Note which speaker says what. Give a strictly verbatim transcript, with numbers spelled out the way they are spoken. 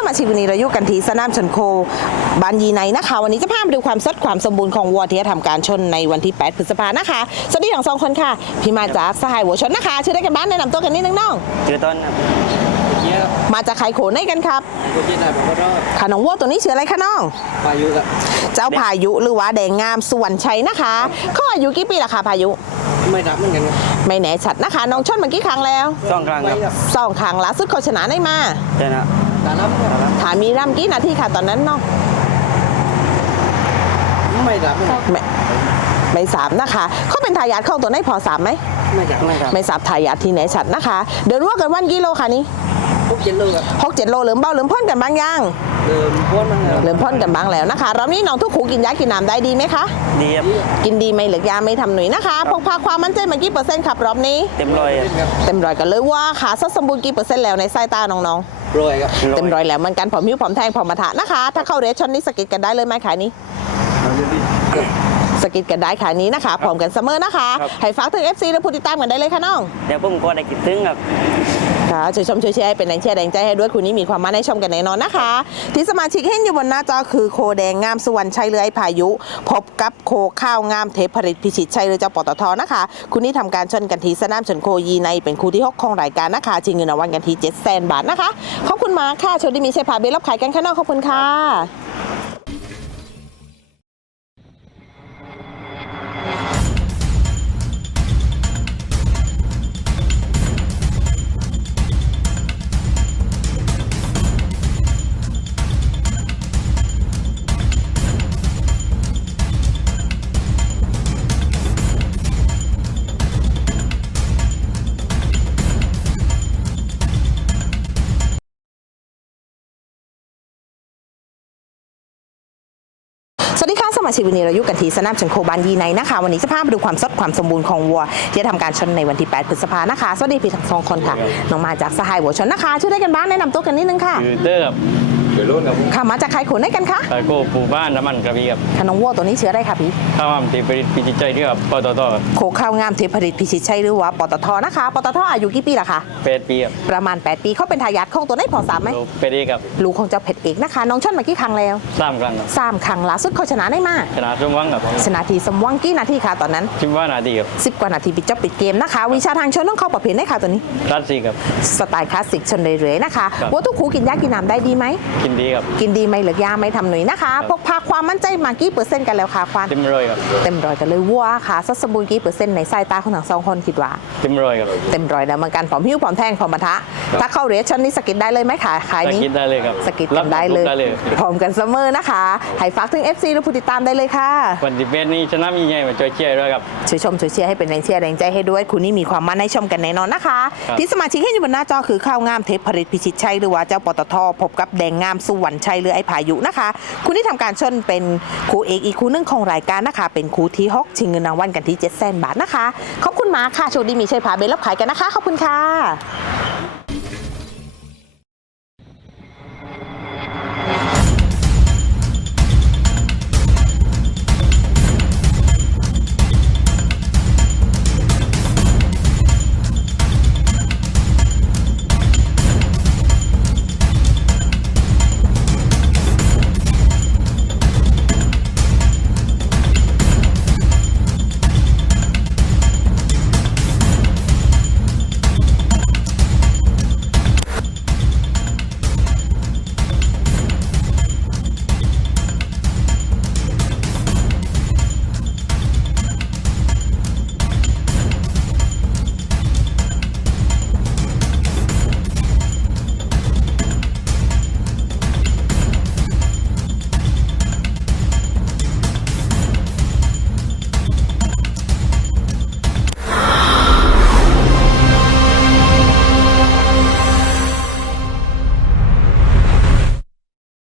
Speaker 1: มาชิกวันนี้เราอยู่กันที่สนามชนโคบานยีไนนะคะวันนี้จะพามาดูความสดความสมบูรณ์ของวัวที่จะทำการชนในวันที่แปดพฤษภานะคะสวัสดีทั้งสองคนค่ะพี่มาจากสหายวัวชนนะคะชื่อได้กันบ้านแนะนำตัวกันนิดนึงน้อง
Speaker 2: ชื่อต้นครับ
Speaker 1: มาจากไข่โขนได้กันครับ
Speaker 3: กูคิดอะไรผมก็รอด
Speaker 1: ค่ะน้องวัวตัวนี้ชื่ออะไรคะน้อง
Speaker 3: พายุกับ
Speaker 1: เจ้าพายุหรือว่าแดงงามสุวรรณชัยนะคะเขาอายุกี่ปีล่ะคะพายุ
Speaker 3: ไม่รับเหมือนกันครับ
Speaker 1: ไม่แน่ชัดนะคะน้องชนมากี่ครั้งแล้ว
Speaker 2: สองครั้งครับ
Speaker 1: สองครั้งล่าสุดเขาชนะได้มา
Speaker 2: ใช่นะ
Speaker 3: ตาลับครับ
Speaker 1: ถามมีรำกี่นาทีค่ะตอนนั้นเนาะ
Speaker 3: ไม่รับเหมือนกัน
Speaker 1: ไม่ไม่สามนะคะเขาเป็นทายาทเข้าตัวได้พอสามไหม
Speaker 3: ไม่รับ
Speaker 2: ไม่ครับ
Speaker 1: ไม่ทราบทายาทที่ไหนชัดนะคะเดินว่ากันวันกิโลค่ะนี่
Speaker 3: พวกเจนลูกครับ
Speaker 1: หกเจ็ดโลเหลือมเบาเหลือมพ่นกันบางอย่าง
Speaker 3: เดิมพ้นมั้งครับ
Speaker 1: เหลือมพ่นกันบางแล้วนะคะรอบนี้น้องทุกขูกินยากินน้ำได้ดีไหมคะ
Speaker 2: ดีครับ
Speaker 1: กินดีไหมเหลือยาไม่ทำหนุ่ยนะคะพกพาความมั่นใจมากี่เปอร์เซ็นต์ครับรอบนี้
Speaker 2: เต็มร้อยครับ
Speaker 1: เต็มร้อยกันเลยว่าขาสัดสมบูรณ์กี่เปอร์เซ็นต์แล้วในสายตาน้อง
Speaker 3: โปรยครับ
Speaker 1: ๆเต็มร้อยแล้วเหมือนกันผอมหิ้วผอมแทงผอมมาทะนะคะ ถ้าเข้าเรสชอนนี้สกิดกันได้เลยไหมขายนี้สกิดกันได้ขายนี้นะคะผอมกันเสมอนะคะให้ฝากถึง เอฟ ซี และผู้ติดตามกันได้เลยค่ะน้อง
Speaker 2: เดี๋ยวผมก็ได้คิดถึงครับ
Speaker 1: ค่ะช่วยชมช่วยแชร์ให้เป็นแรงเชียร์แรงใจให้ด้วยคุณนี้มีความมั่นในชมกันแน่นอนนะคะ ที่สมาชิกเห็นอยู่บนหน้าจอคือโคแดงงามสุวรรณชัยเลื้อยพายุ พบกับโคข้าวงามเทพผลิตพิชิตชัยเรือเจ้าปตทนะคะคุณนี้ทำการชนกันที่สนามชนโคยีในเป็นคู่ที่หกของรายการนะคะชิงเงินรางวัลกันที่เจ็ดแสนบาทนะคะขอบคุณมากค่ะโชคดีมีชัยพาเบลรับขายกันข้างนอกขอบคุณค่ะสวัสดีค่ะสมาชิกวันนี้เราอยู่กันที่สนามชนโคบานยีไนนะคะวันนี้จะพามาดูความสดความสมบูรณ์ของวัวที่จะทำการชนในวันที่แปดพฤษภานะคะสวัสดีพี่ทั้งสองคนค่ะน้องมาจากสหายวัวชนนะคะชื่อได้กันบ้างแนะนำตัวกันนิดนึงค่ะ
Speaker 2: คือเตอร์ครับ
Speaker 3: เดี๋ยวรุ่นครับ
Speaker 1: ค่ะมาจากใครขนได้กันคะ
Speaker 2: ไคโก้ปูบ้านน้ำมันกระบี่ครับ
Speaker 1: ค่ะน้องวัวตัวนี้ชื่ออะไรคะพี่
Speaker 2: ข้าวหอมตีผลิตพิจิตรใจที่ครับปตทครับ
Speaker 1: โคข้าวงามเทพผลิตพิชิตชัยหรือว่าปตทนะคะปตทอายุกี่ปีล่ะคะ
Speaker 2: แปดปีครับ
Speaker 1: ประมาณแปดปีเขาเป็นทายาทของตัวได้พอสามไหม
Speaker 2: ลูกเป็ดเอกครับ
Speaker 1: ลูกของเจ้าเผ็ดเอกนะคะน้องชนมากี่ครั้งแล้ว
Speaker 2: สามครั้งครับ
Speaker 1: สามครั้งล่าสุดเขาชนะได้มา
Speaker 2: ชนะร่วมวังครับ
Speaker 1: ชนะทีสมหวังกี่นาทีคะตอนนั้น
Speaker 2: คิดว่านาดีครับ
Speaker 1: สิบกว่านาทีปิดจบปิดเกมนะคะวิชาทางชนต้องเข้าประเภทได้ค่ะตัวนี้
Speaker 2: คลาสสิกครับ
Speaker 1: สไตล์คลาสสิกชนเรื่อยๆนะคะ
Speaker 2: ครับ
Speaker 1: ว่าทุกครูกินยากินน้ำได้ดีไหม
Speaker 2: กินดีครับ
Speaker 1: กินดีไหมเหลือยาไม่ทำหนุ่ยนะคะ
Speaker 2: ครับ
Speaker 1: พกพาความมั่นใจมากี่เปอร์เซ็นต์กันแล้วคะควาน
Speaker 2: เต็มร้อยครับ
Speaker 1: เต็มร้อยกันเลยวัวค่ะสัดสมบูรณ์กี่เปอร์เซ็นต์ในสายตาของทั้งสองคนคิดว่า
Speaker 2: เต็มร้อยครับ
Speaker 1: เต็มร้อยแล้วเหมือนกันผอมหิ้วผอมแทงผอมมาทะถ้าเข้าเรสชันนี้สกิดได้เลยไหมคะขาย
Speaker 2: ส
Speaker 1: นี้
Speaker 2: กิดได้เลยครับ
Speaker 1: สกิดกันได้เลย
Speaker 2: รับได้เลย
Speaker 1: พร้อมกันเสมอนะคะให้ฝากถึง เอฟ ซี หรือผู้ติดตามได้เลยค่ะ
Speaker 2: วันที่เป็นนี้ชนะมีไงมาช่วยเชียร์ด้วยครับ
Speaker 1: ช่วยชมช่วยเชียร์ให้เป็นแรงเชียร์แรงใจให้ด้วยคุณนี่มีความมั่นให้ชมกันแน่นอนนะคะ
Speaker 2: ครับ
Speaker 1: ที่สมาชิกให้อยู่บนหน้าจอคือข้าวงามเทพผลิตพิชิตชัยหรือว่าเจ้าปตทพบกับแดงงามสุวรรณชัยหรือไอ้พายุนะคะ คุณที่ทำการชนเป็นคู่เอกอีกคู่หนึงของรายการนะคะ เป็นคู่ที่หกชิงเงินรางวัลกันที่เจ็ดแสนบาทนะคะขอบคุณมากค่ะโชคดีมีชัยพาเบลรับขายกันนะคะขอบคุณค่ะ